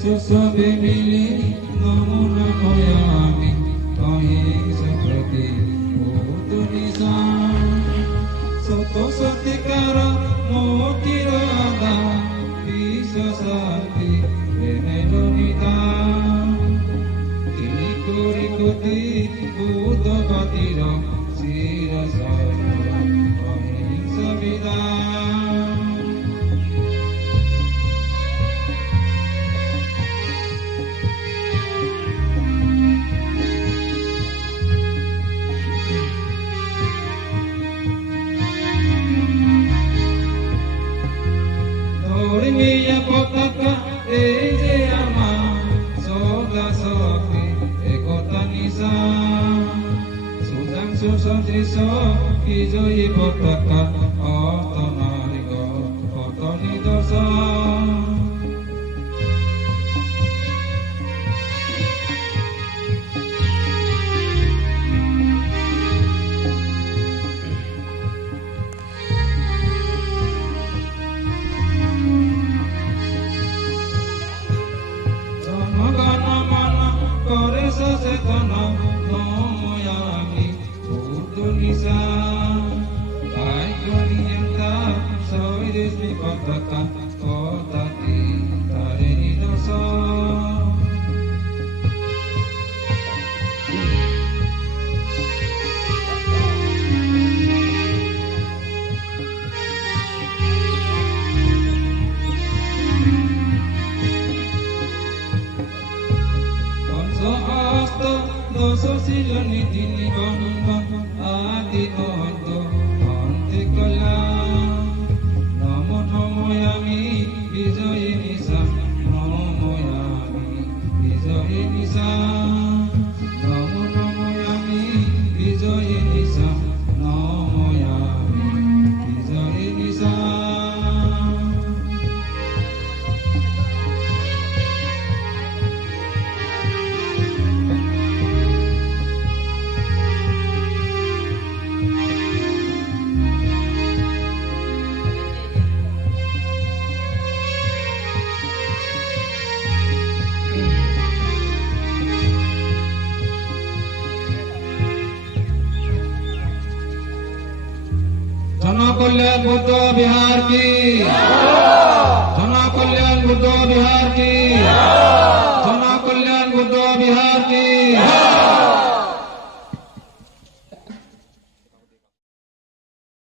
সবে মিলি নমো নমামি অহিংস প্রতি ভূত নিশা সত সত্যিকার মোটির আদা বিশ্ব শান্তি প্রেমের নিদান তিনি করি গতি ভূত গতির চির অহিংস বিধান ধর্মীয় পতাকা এই যে আমার সদা শক্তি একতা নিশা সুধাংশু সদৃশ বিজয়ী পতাকা অর্থনারিক কত নিদর্শন করে সচেতন নময়ামি ভূত নিশা ভাগ্যনিয়ন্তা সৈদেশী পতাকা পতাতি তারে নিদর্শন দোষশীল নীতি নিবন্ধন আদি মহন্ত অন্তে কলা নমো নময়ামি বিজয়ী নিশা নময়ামি বিজয়ী নিশা নমো নময়ামি বিজয়ী নিশা নময়ামি বিজয়ী নিশা जनकल्याण बुद्ध बिहार की जनकल्याण बुद्ध बिहार की जनकल्याण बुद्ध बिहार की